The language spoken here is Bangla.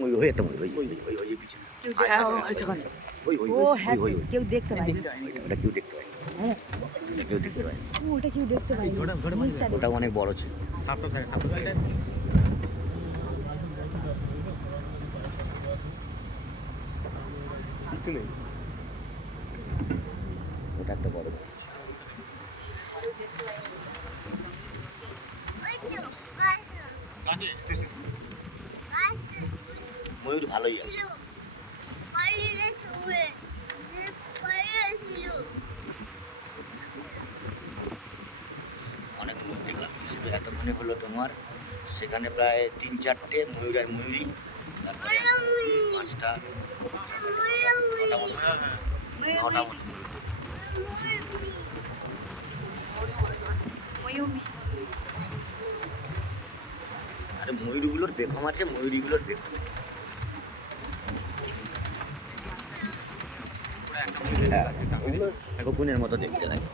ময়ূর, ওই একটা ময়ূর, ওই পিছনে। ওই কেউ দেখতে পায় ওটা কেউ দেখতে পায়, ওটা কেউ দেখতে পায়। ওটা কেউ দেখতে পায় ওটা অনেক বড় ছিল। ওটা একটা বড় ছিল। ময়ূর ভালোই আছে। অনেক ময়ূর দেখলাম, সেটা এত মনে হলো তোমার সেখানে প্রায় 3-4টে ময়ূর আর ময়ূরী, তারপরে 5টা 6টা মতো, 9টা মতো ময়ূর। আরে ময়ূরগুলোর বেগম আছে, ময়ূরীগুলোর বেগম। হ্যাঁ, ওগুলো গুণের মতো দেখতে লাগে।